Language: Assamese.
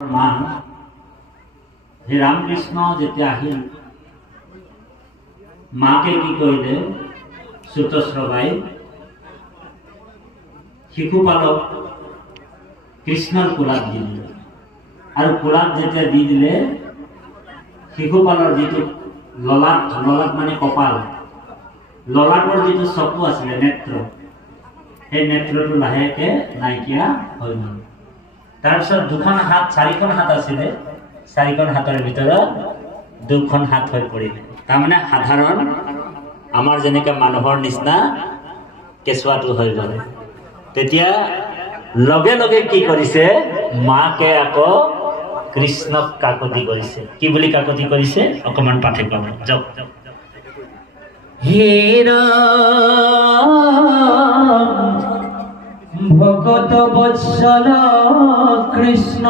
মান শ্ৰীৰামকৃষ্ণ যেতিয়া আহিল মাকে কি কৰিলে চুতশ্ৰৱাই শিশুপালক কৃষ্ণৰ কোলাত দি দিলে আৰু কোলাত যেতিয়া দি দিলে শিশুপালৰ যিটো ললাট মানে কপাল ললাটৰ যিটো চকু আছিলে নেত্ৰ সেই নেত্ৰটো লাহেকে নাইকিয়া হৈ গ'ল। তাৰপিছত দুখন হাত চাৰিখন হাত আছিলে চাৰিখন হাতৰ ভিতৰত দুখন হাত হৈ পৰিলে। তাৰমানে সাধাৰণ আমাৰ যেনেকৈ মানুহৰ নিচিনা কেঁচুৱাটো হৈ গ'ল। তেতিয়া লগে লগে কি কৰিছে মাকে আকৌ কৃষ্ণক কাকতি কৰিছে। কি বুলি কাকতি কৰিছে অকমান পাঠে পাব যাওক। হে ৰাম ভকত বৎসল কৃষ্ণ